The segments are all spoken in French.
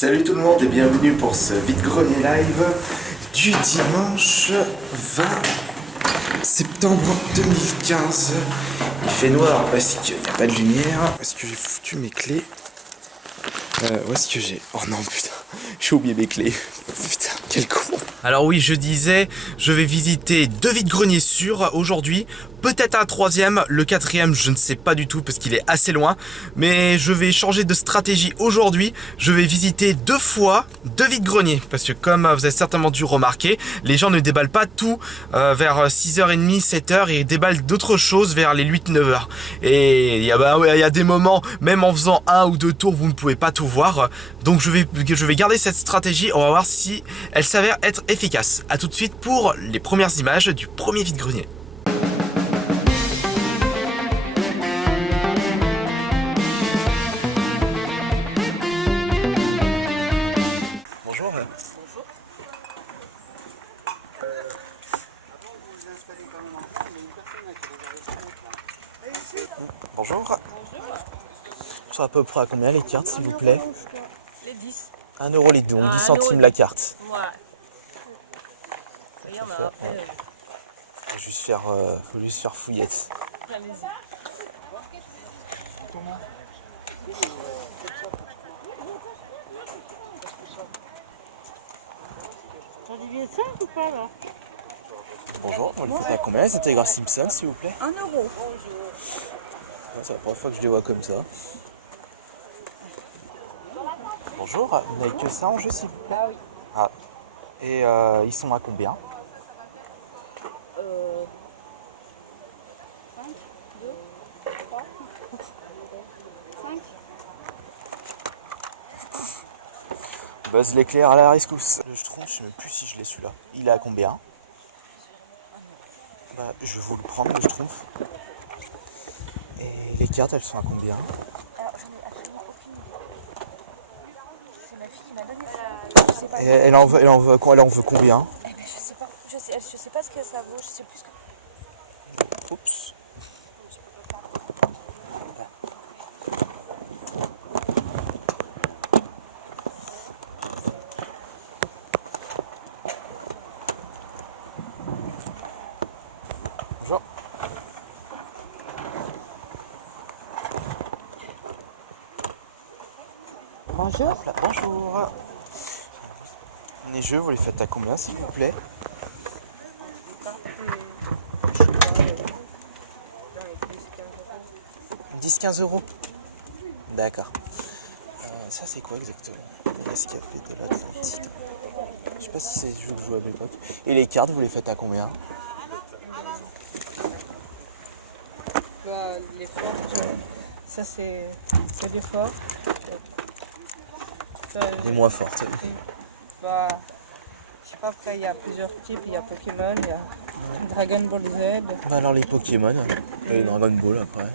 Salut tout le monde et bienvenue pour ce vide-grenier live du dimanche 20 septembre 2015. Il fait noir parce qu'il n'y a pas de lumière. Est-ce que j'ai foutu mes clés? Où est-ce que j'ai... Oh non putain, j'ai oublié mes clés. Putain, quel con. Alors oui, je disais, je vais visiter 2 vide-greniers sûrs aujourd'hui. Peut-être un 3e, le 4e je ne sais pas du tout parce qu'il est assez loin. Mais je vais changer de stratégie aujourd'hui. Je vais visiter 2 fois 2 vide-greniers. Parce que comme vous avez certainement dû remarquer, les gens ne déballent pas tout vers 6h30, 7h. Et déballent d'autres choses vers les 8-9h. Et il y a des moments, même en faisant 1 ou 2 tours, vous ne pouvez pas tout voir. Donc je vais garder cette stratégie. On va voir si elle s'avère être efficace. A tout de suite pour les premières images du premier vide-grenier. Bonjour. Bonjour. C'est à peu près à combien les cartes s'il vous plaît? Les 10. 1 euro les deux, donc 10 centimes la carte. Ouais. Regarde, après. Faut juste faire fouillette. Allez-y. T'as dit bien 5 ou pas là? Bonjour, vous le faites à combien c'était grâce Simpson s'il vous plaît? 1 euro. Ouais, c'est la première fois que je les vois comme ça. Bonjour, vous n'avez que ça en jeu s'il vous plaît? Ah oui. Ah. Et ils sont à combien? 5, 2, 3, 5. Buzz l'éclair à la rescousse. Le jetron, je sais même plus si je l'ai celui-là. Il est à combien? Bah, je vais vous le prendre le jetron. Et les cartes, elles sont à combien? Alors, j'en ai absolument aucune idée. C'est ma fille qui m'a donné ça. Je sais pas. Et elle en veut combien? Eh ben, je sais pas. Je sais pas ce que ça vaut. Je sais plus ce que. Oups. Bonjour. Bonjour. Hop là, bonjour. Les jeux, vous les faites à combien s'il vous plaît? 10-15 euros. D'accord. Ça c'est quoi exactement? L'escapé de l'Atlantide. Je sais pas si c'est le jeu que je jouais à l'époque. Et les cartes, vous les faites à combien? Bah, les fortes, ça c'est des fortes. Les moins fortes. Bah, je sais pas, après il y a plusieurs types. Il y a Pokémon, il y a Dragon Ball Z. Bah alors les Pokémon et les Dragon Ball après.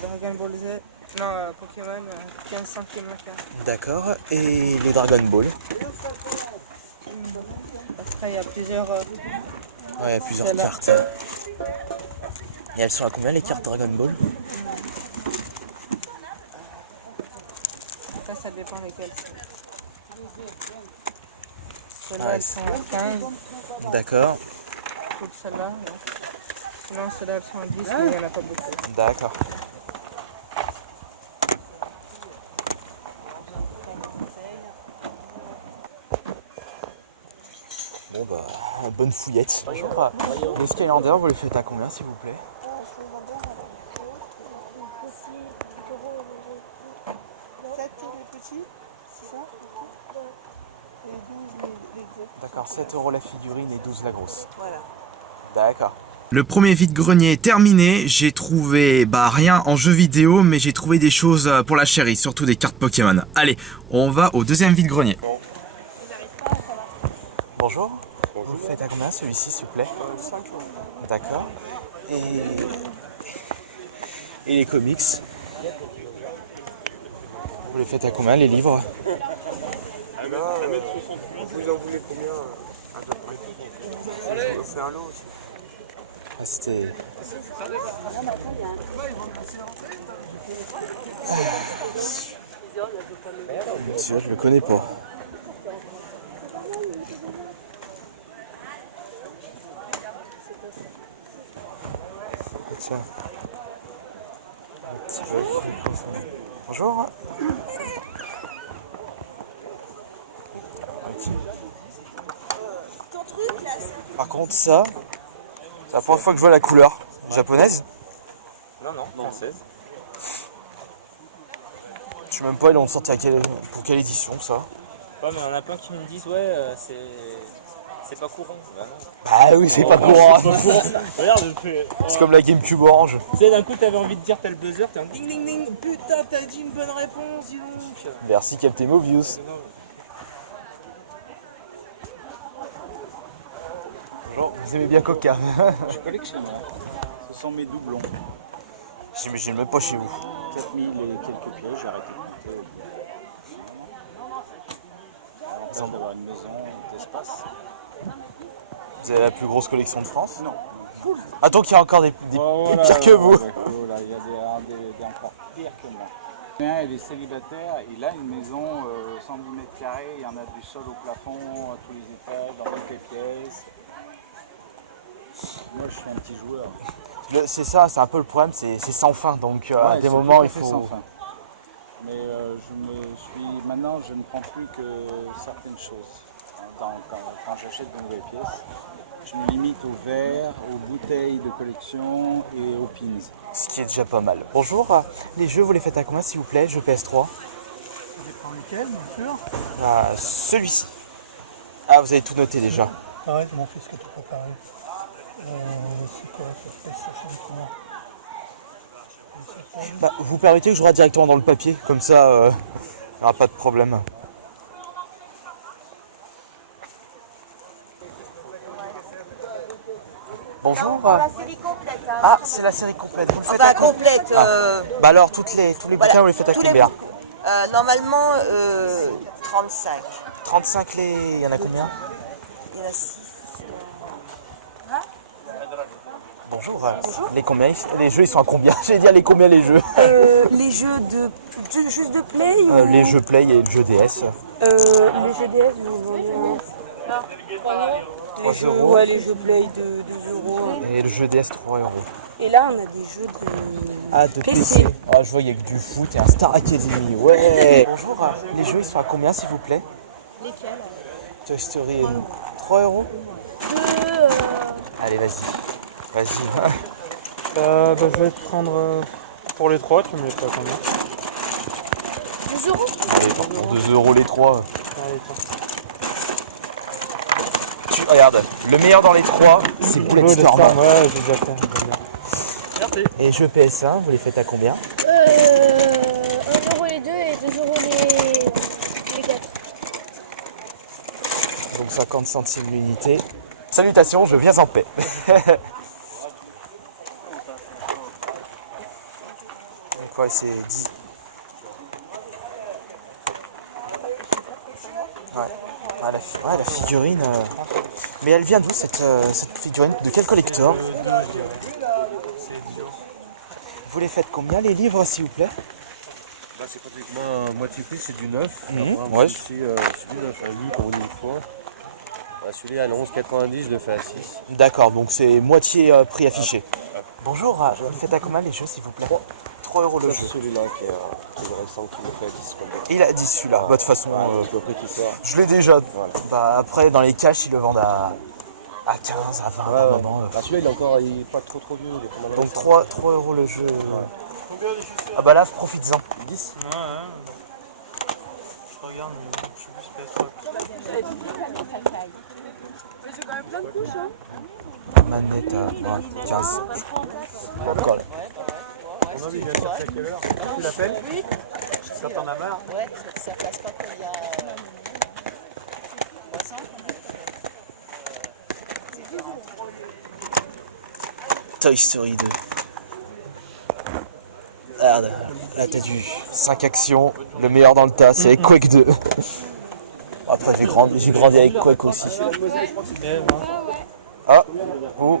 Dragon Ball Z. Non, Pokémon, 15 centimes la carte. D'accord. Et les Dragon Ball? Après il y a plusieurs. Ouais, il y a plusieurs Celle-là. cartes. Et elles sont à combien les cartes Dragon Ball? Après ça dépend lesquelles. Celles-là Ouais, elles sont à 15. D'accord. Toutes celles-là. Ouais. Sinon celles-là elles sont à 10, mais il n'y en a pas beaucoup. D'accord. Bon bah, bonne fouillette. Bonjour. Les Skylanders, vous les faites à combien s'il vous plaît? D'accord, 7 euros la figurine et 12 la grosse. Voilà. D'accord. Le premier vide-grenier est terminé, j'ai trouvé rien en jeu vidéo, mais j'ai trouvé des choses pour la chérie, surtout des cartes Pokémon. Allez, on va au deuxième vide-grenier. Bonjour. Vous le faites à combien celui-ci s'il vous plaît? 5 euros. D'accord. Et les comics? Vous les faites à combien les livres? Là, vous en voulez combien à peu près? Je fais un lot aussi. Ah, c'était... Celui-là, je le connais pas. Tiens. Un petit bug. Bonjour. Ok. Par contre, ça, c'est la première fois que je vois la couleur. Japonaise? Non, française. Je sais même pas, ils l'ont sorti pour quelle édition ça? Ouais, mais il y en a plein qui me disent, ouais, c'est pas courant. Bah non. Bah oui, c'est pas courant. Regarde, je fais. C'est comme la GameCube orange. Tu sais, d'un coup, t'avais envie de dire t'as le buzzer, t'es un ding ding ding, putain, t'as dit une bonne réponse, dis donc. Merci Captain Mobius. Bonjour, vous aimez bien Coca? Je collectionne. Ce sont mes doublons. J'imagine même pas chez vous. 4000 et quelques pièces, j'ai arrêté de compter. Avant d'avoir une maison d'espace. Vous avez la plus grosse collection de France? Non. Attends qu'il y a encore des pires que vous. Oh là, il y a des encore pires que moi. Il est célibataire, il a une maison 110 mètres carrés, il y en a du sol au plafond, à tous les étages, dans toutes les pièces. Moi je suis un petit joueur. C'est ça, c'est un peu le problème, c'est sans fin. Donc à Ouais, des c'est moments tout à il fait faut. sans fin. Mais maintenant je ne prends plus que certaines choses. Quand j'achète de nouvelles pièces, je me limite aux verres, aux bouteilles de collection et aux pins. Ce qui est déjà pas mal. Bonjour, les jeux vous les faites à combien s'il vous plaît? Jeux PS3? Ça dépend lequel, bien sûr. Celui-ci. Ah, vous avez tout noté déjà. Ah ouais, je m'en fais ce que tu préparais. C'est quoi cette PlayStation 3? Bah, vous permettez que je rentre directement dans le papier, comme ça il n'y aura pas de problème. Bonjour. La série complète. Hein. Ah, c'est la série complète. Vous le faites Enfin, à combien? complète. Bah alors, tous les bouquins, vous les faites à tous les combien? Normalement, 35. 35 les... Il y en a combien? Il y en a 6. Bonjour. Les combien? Les jeux, ils sont à combien? J'allais dire les combien les jeux? Les jeux de juste de play Les jeux Play et le jeu DS. les jeux DS, nous 3 jeux, euros. ouais, les jeux play de 2 euros. Et le jeu DS 3 euros. Et là, on a des jeux de Ah, de PC. Ah, je vois, il y a que du foot et un Star Academy. Ouais. Bonjour. Les jeux, ils sont à combien, s'il vous plaît? Lesquels? Toy Story. 3 euros? Allez, vas-y. Vas-y. Bah, je vais te prendre pour les 3, tu me les fais à combien? 2 euros? Allez, pour 2 euros les 3. Allez, tiens. Regarde, le meilleur dans les 3, c'est Bulletstorm. Ouais, j'ai déjà fait. Merci. Et jeux PS1, vous les faites à combien? 1 euro les deux et 2 euros les 4. Donc 50 centimes l'unité. Salutations, je viens en paix. Donc ouais, c'est 10. Ouais. Ah, la figurine. Mais elle vient d'où cette figurine? De quel collector? Vous les faites combien les livres, s'il vous plaît? Là c'est pratiquement moitié prix, c'est du neuf. Ouais. C'est du neuf, à 8 pour une fois. Celui-là à 11,90, je le fais à 6. D'accord, donc c'est moitié prix affiché. Bonjour, vous les faites à combien les jeux, s'il vous plaît? 3 euros le jeu. Celui-là qui est le récent qui le fait à 10. Il a dit celui-là. Bah, de toute façon, le prix qui sort. je l'ai déjà. Voilà. Bah, après, dans les caches, ils le vendent à 15, à 20 à un moment. Celui-là il est encore il est pas trop vieux, il est pas mal. Donc 3 euros le jeu. Ah bah là, profites-en. 10. Ouais. Je regarde, mais je suis plus PS3. Manette à 15. Encore là. Mon ami vient de chercher à quelle heure? Tu l'appelles? Oui. Quand t'en as marre? Ouais, ça passe pas qu'il y a 300. Toy Story 2. Regarde, là t'as du 5 actions, le meilleur dans le tas, c'est avec Quake 2. Après j'ai grandi avec Quake aussi. Ah, oh,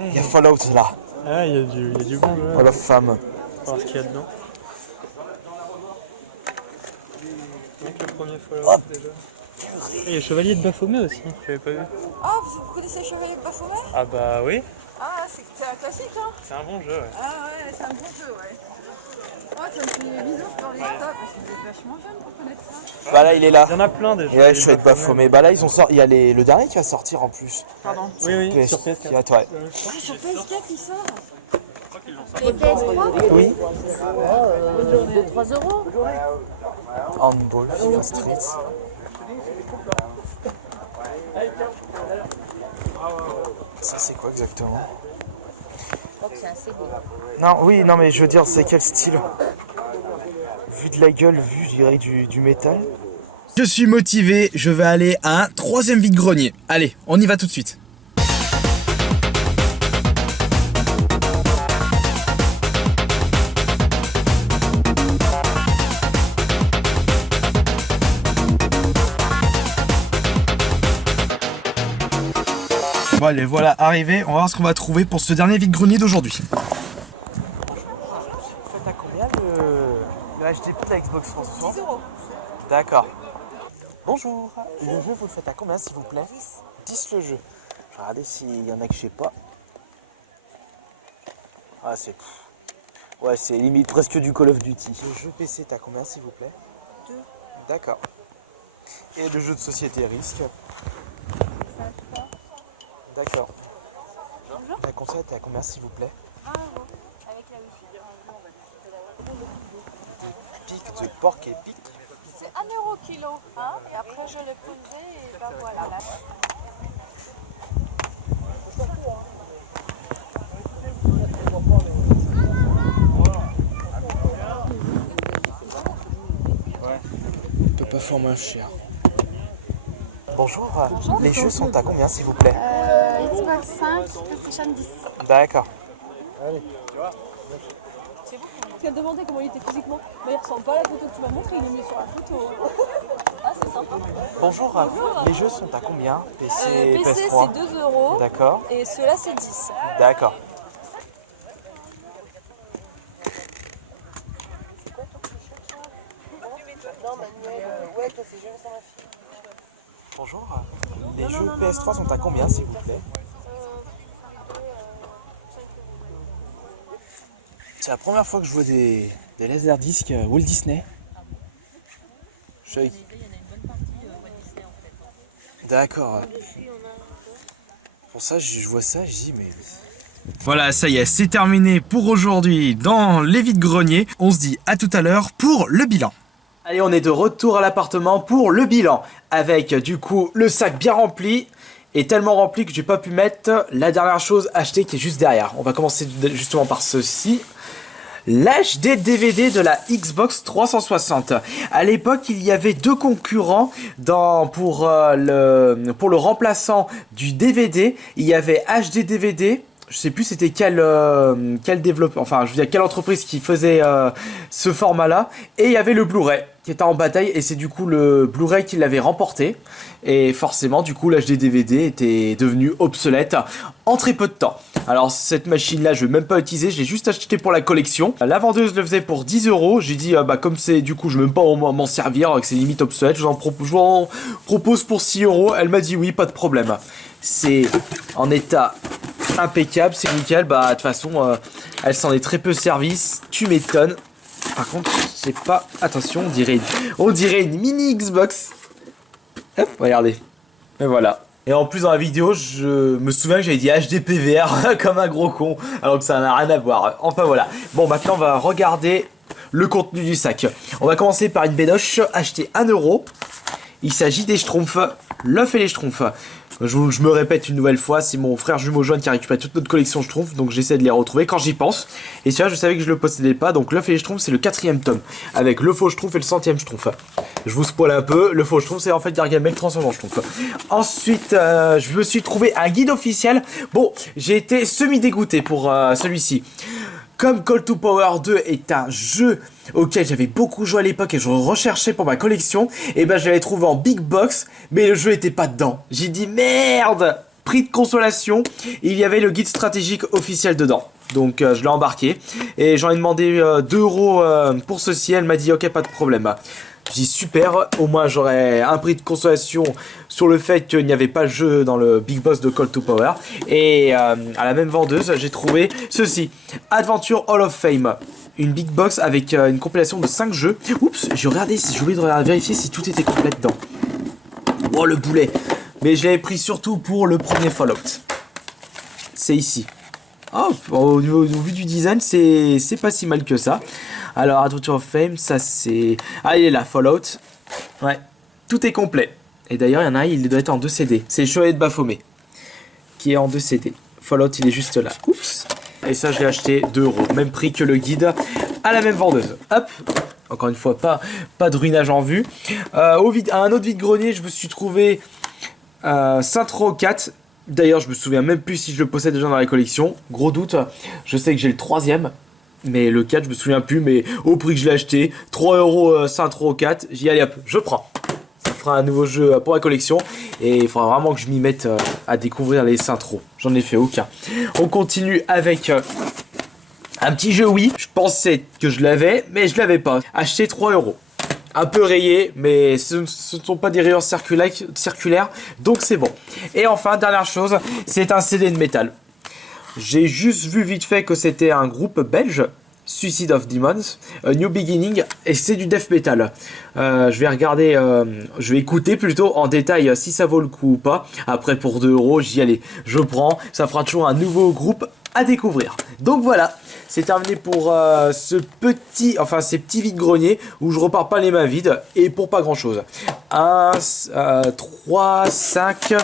il y a Fallout là. Ah, il y a du bon jeu. Oh la femme. On va voir ce qu'il y a dedans. Avec le premier follower déjà. Il y a Chevalier de Baphomet aussi, j'avais pas vu. Ah, vous connaissez Chevalier de Baphomet? Ah bah oui, Ah, c'est un classique, hein? c'est un bon jeu, ouais. Ah ouais, c'est un bon jeu, ouais. Ouais, ça me fait bizarre dans les stocks parce que vous êtes vachement jeune pour connaître ça. Bah là, il est là. Il y en a plein déjà. Et là, je suis avec Baphomet. Bah là, ils ont sorti. Il y a le dernier qui va sortir en plus. Pardon. Oui, sur PS4. Ouais. Ah, sur PS4 il sort. Les PS3, Oui. 3 euros. Handball, FIFA Street. Ça, c'est quoi exactement? Je crois que c'est un CD. Non, oui, non, mais je veux dire, c'est quel style? Vu de la gueule, vu, je dirais, du métal. Je suis motivé, je vais aller à un troisième vide-grenier. Allez, on y va tout de suite. Bon allez, voilà, arrivé, on va voir ce qu'on va trouver pour ce dernier vide-grenier d'aujourd'hui. Faites à combien le HDP de la Xbox 360? 10 euros. D'accord. Bonjour. Le jeu, vous le faites à combien, s'il vous plaît? 10 le jeu. Je vais regarder s'il y en a que je sais pas. Ah, c'est... Ouais, c'est limite presque du Call of Duty. Le jeu PC, t'as combien, s'il vous plaît? 2. D'accord. Et le jeu de société Risque? D'accord. La console, t'es à combien, s'il vous plaît? 1 euro. Avec la wifi. Des pics de porc épic. C'est 1 euro kilo. Hein, et après je le pesais et ben voilà. On peut pas faire moins cher. Bonjour. Les jeux sont à combien, s'il vous plaît? Xbox 5, PlayStation 10. D'accord. Tu as demandé comment il était physiquement. Mais il ressemble pas à la photo que tu m'as montrée, il est mieux sur la photo. Ah, c'est sympa. Bonjour. Les jeux sont à combien? PC, PC PS3. c'est 2 euros D'accord. et ceux-là c'est 10. D'accord. Bonjour. Les jeux PS3 sont à combien, s'il vous plaît? C'est la première fois que je vois des laserdiscs Walt Disney. D'accord. Pour ça, je vois ça, je dis mais... Voilà, ça y est, c'est terminé pour aujourd'hui dans les vides-greniers. On se dit à tout à l'heure pour le bilan. Allez, on est de retour à l'appartement pour le bilan. Avec du coup le sac bien rempli. Et tellement rempli que j'ai pas pu mettre la dernière chose achetée qui est juste derrière. On va commencer justement par ceci. L'HD DVD de la Xbox 360. À l'époque, il y avait deux concurrents pour le remplaçant du DVD. Il y avait HD DVD. Je sais plus c'était quel développeur, enfin je veux dire quelle entreprise qui faisait ce format là. Et il y avait le Blu-ray qui était en bataille et c'est du coup le Blu-ray qui l'avait remporté. Et forcément du coup l'HD DVD était devenu obsolète en très peu de temps. Alors cette machine là je vais même pas l'utiliser, je l'ai juste acheté pour la collection. La vendeuse le faisait pour 10 euros. J'ai dit bah comme c'est du coup je vais même pas m'en servir, que c'est limite obsolète, je vous en propose pour 6 euros. Elle m'a dit oui, pas de problème. C'est en état impeccable, c'est nickel. Bah de toute façon elle s'en est très peu service, tu m'étonnes. Par contre c'est pas, attention, on dirait une mini Xbox. Hop, regardez. Et voilà. Et en plus dans la vidéo je me souviens que j'avais dit HD PVR comme un gros con, alors que ça n'a rien à voir. Enfin voilà. Bon, maintenant on va regarder le contenu du sac. On va commencer par une bénoche achetée 1 euro. Il s'agit des Schtroumpfs, l'œuf et les Schtroumpfs. Je me répète une nouvelle fois, c'est mon frère jumeau jaune qui a récupéré toute notre collection Schtroumpfs, donc j'essaie de les retrouver quand j'y pense. Et celui-là, je savais que je le possédais pas, donc l'œuf et les Schtroumpfs, c'est le 4e tome, avec le faux Schtroumpf et le 100e Schtroumpf. Je vous spoil un peu, le faux Schtroumpf, c'est en fait Gargamel transformé en Schtroumpf. Ensuite, je me suis trouvé un guide officiel. Bon, j'ai été semi-dégoûté pour celui-ci. Comme Call to Power 2 est un jeu auquel j'avais beaucoup joué à l'époque et je recherchais pour ma collection, et ben je l'avais trouvé en big box, mais le jeu était pas dedans. J'ai dit merde. Prix de consolation, il y avait le guide stratégique officiel dedans. Donc je l'ai embarqué et j'en ai demandé 2 euros pour ceci, elle m'a dit ok, pas de problème. Je dis super, au moins j'aurais un prix de consolation sur le fait qu'il n'y avait pas le jeu dans le Big Boss de Call to Power. Et à la même vendeuse, j'ai trouvé ceci, Adventure Hall of Fame. Une big box avec une compilation de 5 jeux. Oups, j'ai oublié de vérifier si tout était complet dedans. Oh le boulet. Mais je l'avais pris surtout pour le premier Fallout. C'est ici. Oh, au vu du design, c'est pas si mal que ça. Alors, Adventure of Fame, ça c'est... Ah, il est là, Fallout. Ouais, tout est complet. Et d'ailleurs, il y en a un, il doit être en 2 CD. C'est le Chevalier de Baphomet, qui est en 2 CD. Fallout, il est juste là. Oups. Et ça, je l'ai acheté 2 €. Même prix que le guide, à la même vendeuse. Hop. Encore une fois, pas de ruinage en vue. À un autre vide-grenier, je me suis trouvé Saints Row 4. D'ailleurs, je me souviens même plus si je le possède déjà dans la collection. Gros doute. Je sais que j'ai le 3e. Mais le 4, je me souviens plus. Mais au prix que je l'ai acheté, 3 € Saints Row 4. J'y allais, hop, je prends. Ça fera un nouveau jeu pour la collection. Et il faudra vraiment que je m'y mette à découvrir les Saints Row. J'en ai fait aucun. On continue avec un petit jeu, oui. Je pensais que je l'avais, mais je l'avais pas. Acheté 3 €. Un peu rayé, mais ce ne sont pas des rayures circulaires, donc c'est bon. Et enfin, dernière chose, c'est un CD de métal. J'ai juste vu vite fait que c'était un groupe belge, Suicide of Demons, A New Beginning, et c'est du death metal. Je vais regarder, je vais écouter plutôt en détail si ça vaut le coup ou pas. Après, pour 2 €, j'y allais, je prends. Ça fera toujours un nouveau groupe à découvrir. Donc voilà, c'est terminé pour ces petits vides-greniers où je repars pas les mains vides et pour pas grand chose. 1, 3, 5,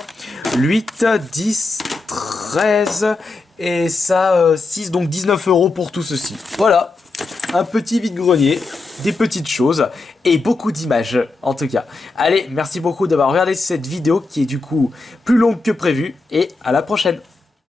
8, 10, 13 et ça 6, donc 19 € pour tout ceci. Voilà, un petit vide-grenier, des petites choses et beaucoup d'images en tout cas. Allez, merci beaucoup d'avoir regardé cette vidéo qui est du coup plus longue que prévu et à la prochaine.